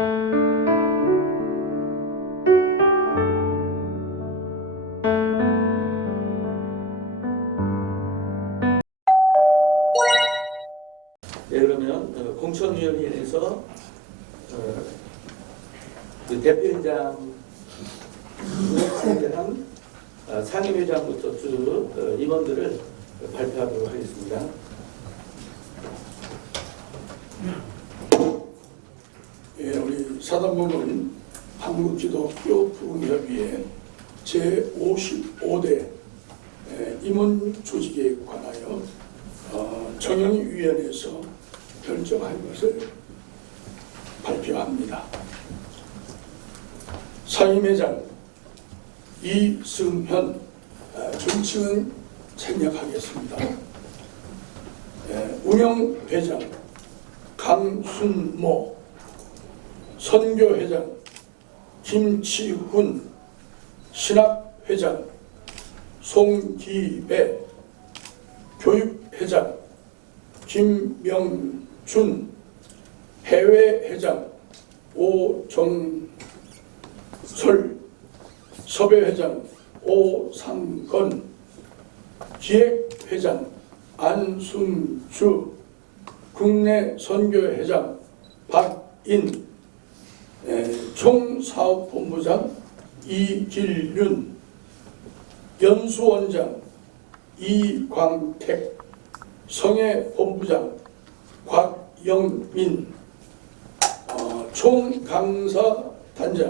네, 그러면 공천위원회에서 그 대표위원장에 대한 상임위원장부터 쭉 임원들을 발표하도록 하겠습니다. 예, 우리 사단법은 한국기독교 부흥협의회 제55대 임원 조직에 관하여 정영위원회에서 결정할 것을 발표합니다. 상임회장 이승현, 정치는 생략하겠습니다. 운영회장 강순모, 선교회장 김치훈, 신학회장 송기배, 교육회장 김명준, 해외회장 오정설, 섭외회장 오상건, 기획회장 안승주, 국내 선교회장 박인, 총사업본부장 이길윤, 연수원장 이광택, 성해본부장 곽영민, 총강사단장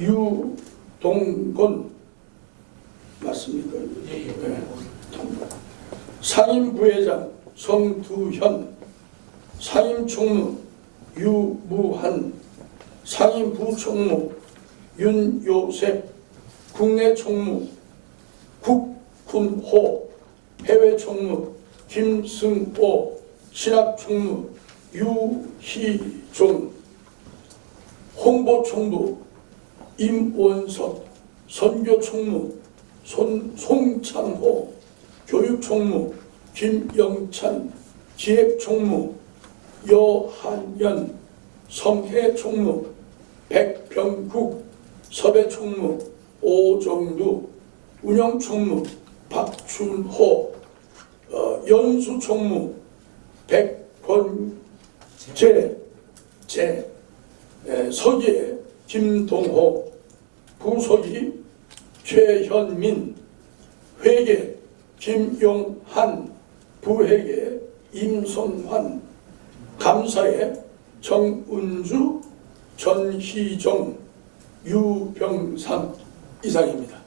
유동건, 맞습니까? 네. 상임부회장 성두현, 상임총무 유무한, 상임부총무 윤요셉, 국내총무 국훈호, 해외총무 김승호, 신학총무 유희종, 홍보총무 임원석, 선교총무 송창호, 교육총무 김영찬, 기획총무 여한연, 성해총무 백병국, 섭외총무 오정두, 운영총무 박춘호, 연수총무 백권재, 서기에 김동호, 부서기 최현민, 회계 김용한, 부회계 임성환, 감사에 정은주, 전희정, 유병삼 이상입니다.